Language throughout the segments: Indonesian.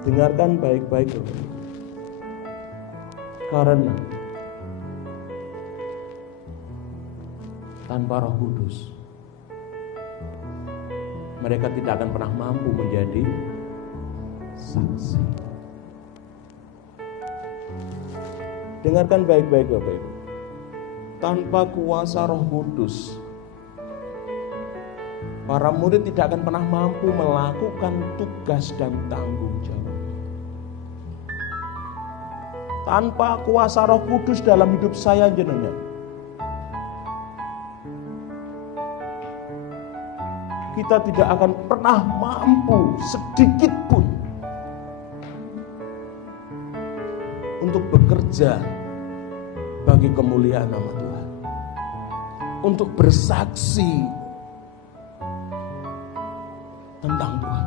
Dengarkan baik-baik, karena tanpa Roh Kudus mereka tidak akan pernah mampu menjadi saksi. Dengarkan baik-baik Bapak Ibu. Tanpa kuasa Roh Kudus, para murid tidak akan pernah mampu melakukan tugas dan tanggung jawab. Tanpa kuasa Roh Kudus dalam hidup saya jenengan, kita tidak akan pernah mampu sedikit pun untuk bekerja bagi kemuliaan nama Tuhan, untuk bersaksi tentang Tuhan.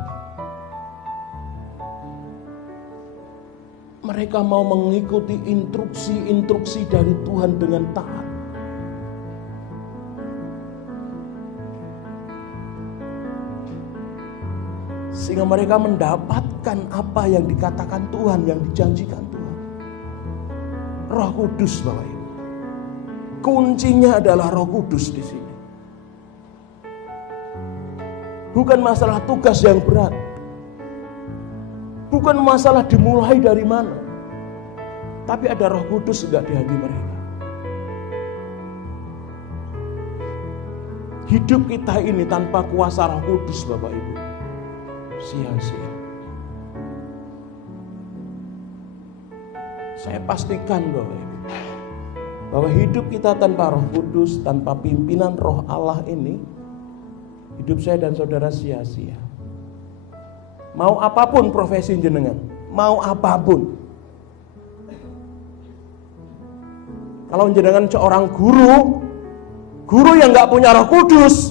Mereka mau mengikuti instruksi-instruksi dari Tuhan dengan taat. Sehingga mereka mendapatkan apa yang dikatakan Tuhan, yang dijanjikan Tuhan. Roh Kudus, Bapak Ibu. Kuncinya adalah Roh Kudus di sini. Bukan masalah tugas yang berat. Bukan masalah dimulai dari mana. Tapi ada Roh Kudus enggak di hati mereka. Hidup kita ini tanpa kuasa Roh Kudus, Bapak Ibu, sia-sia. Saya pastikan Bapak Ibu, bahwa hidup kita tanpa Roh Kudus, tanpa pimpinan Roh Allah ini, hidup saya dan saudara sia-sia. Mau apapun profesi jenengan, mau apapun. Kalau jenengan seorang guru yang nggak punya Roh Kudus,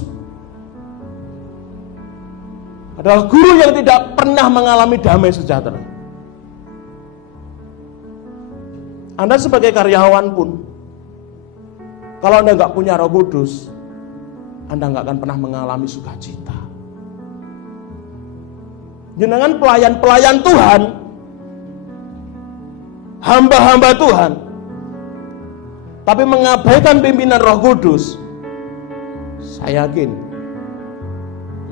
adalah guru yang tidak pernah mengalami damai sejahtera. Anda sebagai karyawan pun, kalau Anda nggak punya Roh Kudus, Anda nggak akan pernah mengalami sukacita. Jenengan pelayan-pelayan Tuhan, hamba-hamba Tuhan, tapi mengabaikan pimpinan Roh Kudus, saya yakin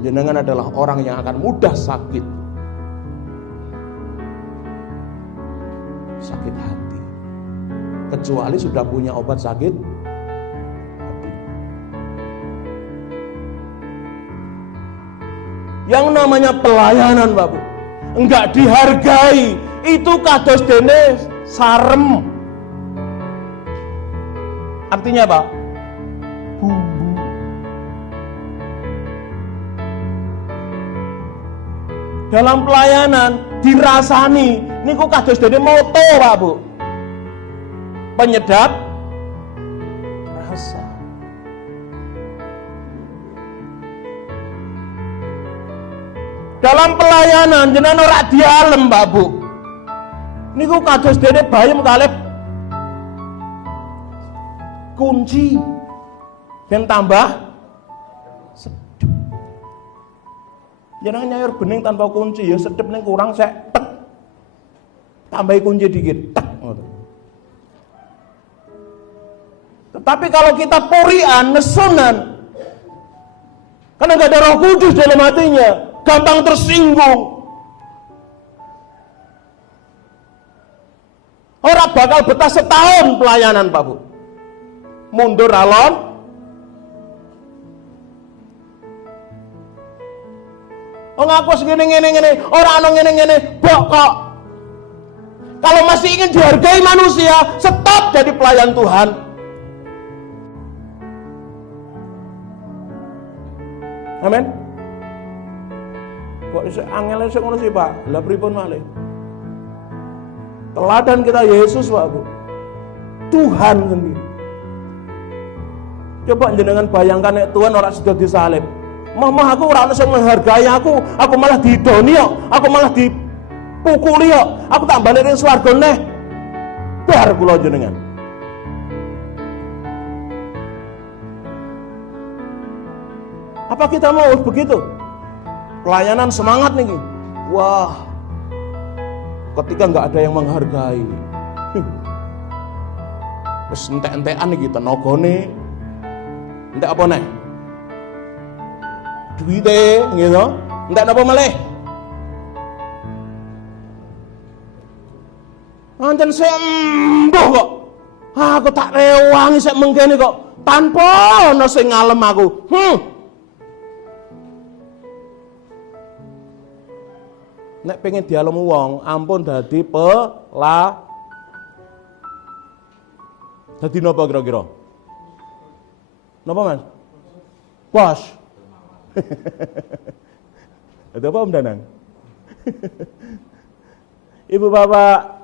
jenengan adalah orang yang akan mudah sakit hati. Kecuali sudah punya obat sakit hati. Yang namanya pelayanan, Bapak, enggak dihargai, itu kados dene sarem. Artinya apa? Bumbu. Dalam pelayanan dirasani niku kados dene moto, Pak Bu. Penyedap rasa. Dalam pelayanan jenengan ora dialem, Mbak Bu. Niku kados dene bayem kalih kunci ben tambah sedep. Jenengan nyayur bening tanpa kunci ya sedep ning kurang sek tek. Tambahi kunci dikit tek ngoten. Tetapi kalau kita purian, nesunan, karena nggak ada Roh Kudus dalam hatinya, gampang tersinggung. Orang bakal betah setahun pelayanan, Pak Bu. Mundur alon. Oh ngaku segini, orang anu ngene, kok. Kalau masih ingin dihargai manusia, stop jadi pelayan Tuhan. Amin. Kok iso angel sing ngono sih, Pak? Lah pripun malih? Teladan kita Yesus, Pak Bu. Tuhan sendiri. Coba jenengan bayangkan nek Tuhan ora sudah disalib. Mama aku ora ono sing menghargai aku malah didoni kok, aku malah dipukuli kok. Aku tak balik ning swarga neh. Bar kula jenengan. Apa kita mau begitu? Pelayanan semangat nih. Wah, ketika nggak ada yang menghargai. Wis entek-entekan iki tenagane. Entek apa neh? Duwite gitu. Entek apa malih? Pancen sembuh kok. Aku tak rewangi sik mengkene kok tanpa ana sing ngalem aku. Nek pengen dialem wong, ampun dadi dadi napa kira-kira? Napa Mas? Bos. Ada apa Om Danang? Ibu Bapak,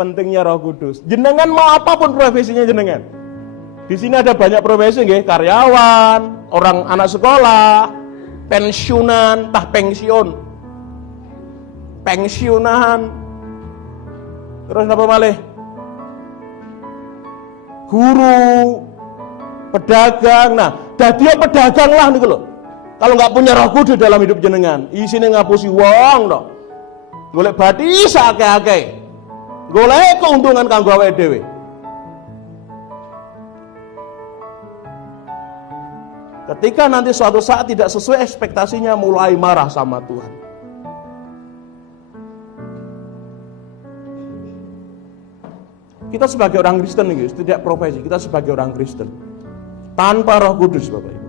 pentingnya Roh Kudus. Jenengan mau apapun profesinya jenengan. Di sini ada banyak profesi nggih, karyawan, orang anak sekolah, pensiunan, pensiunan. Terus apa malih? Guru, pedagang. Nah, dadi pedagang lah niku lho. Kalau nggak punya Roh Kudus dalam hidup jenengan, isine ngapusi wong to. Golek bathi sakake-akeh. Golek keuntungan kanggo awake dhewe. Ketika nanti suatu saat tidak sesuai ekspektasinya, mulai marah sama Tuhan. Kita sebagai orang Kristen nih, tidak profesi, kita sebagai orang Kristen tanpa Roh Kudus, Bapak Ibu,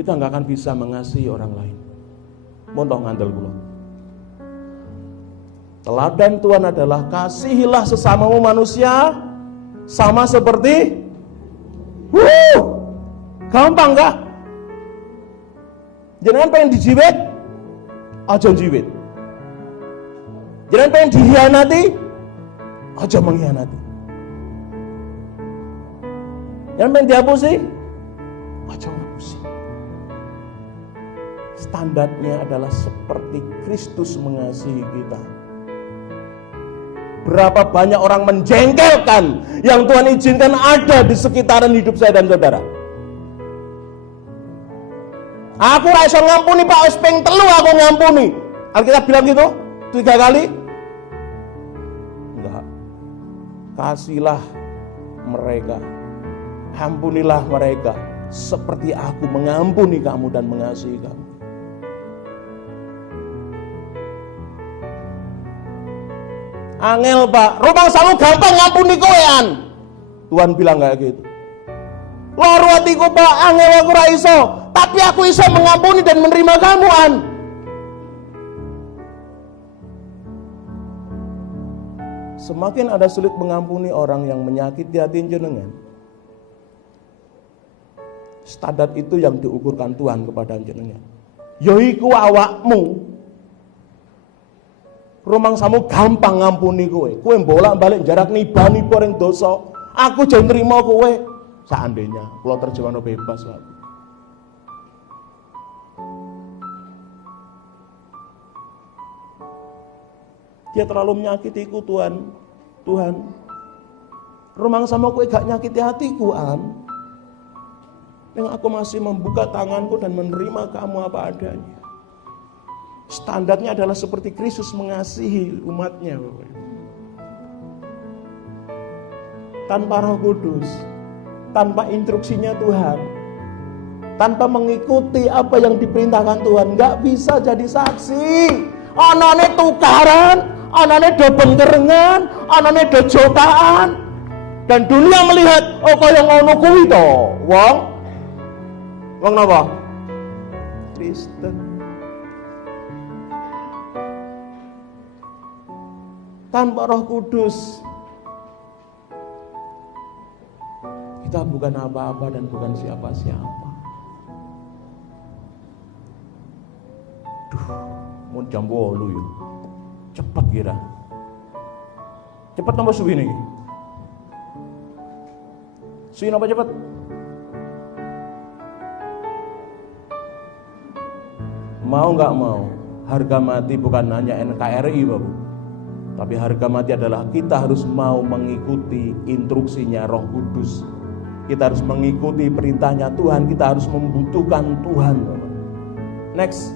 kita nggak akan bisa mengasihi orang lain. Montong ngandel kula. Teladan Tuhan adalah kasihilah sesamamu manusia sama seperti gampang kah? Jangan pengen dijiwit, aja jiwit. Jangan pengen dihianati, aja mengkhianati. Jangan pengen dihapusi, aja ngapusi. Standarnya adalah seperti Kristus mengasihi kita. Berapa banyak orang menjengkelkan yang Tuhan izinkan ada di sekitaran hidup saya dan saudara. Aku ra iso ngampuni Pak, wis ping 3 aku ngampuni. Alkitab bilang gitu 3 kali? Enggak. Kasihlah mereka, ampunilah mereka seperti aku mengampuni kamu dan mengasihi kamu. Angel Pak, rumangsamu gampang ngampuni kowean. Tuhan bilang kayak gitu. Loro atiku Pak, angel aku ra iso, tapi aku iso mengampuni dan menerima kamu an. Semakin ada sulit mengampuni orang yang menyakiti hati jenengan, standar itu yang diukurkan Tuhan kepada jenengan. Yaiku awakmu. Rumangsamu gampang ngampuni kowe. Kowe bolak-balik jarak nibani poreng dosa. Aku jangan nerima kowe. Seandainya kalau terjemahno bebas, Pak. Dia terlalu menyakitiku Tuhan. Rumangsamu kowe gak nyakiti hatiku an. Yang aku masih membuka tanganku dan menerima kamu apa adanya. Standarnya adalah seperti Kristus mengasihi umatnya, Bapak. Tanpa Roh Kudus, tanpa instruksinya Tuhan, tanpa mengikuti apa yang diperintahkan Tuhan, nggak bisa jadi saksi. Anane tukaran, anane do bengkerengan, anane do jotaan, dan dunia melihat, oh kaya ngono kuwi to, wong napa? Kristen. Tanpa Roh Kudus kita bukan apa-apa dan bukan siapa-siapa. Mau jam 8 ya. Cepat kira. Cepat tambah suwi nih. Suwi apa cepat? Mau nggak mau, harga mati bukan hanya NKRI, Bapak. Tapi harga mati adalah kita harus mau mengikuti instruksinya Roh Kudus. Kita harus mengikuti perintahnya Tuhan. Kita harus membutuhkan Tuhan. Next.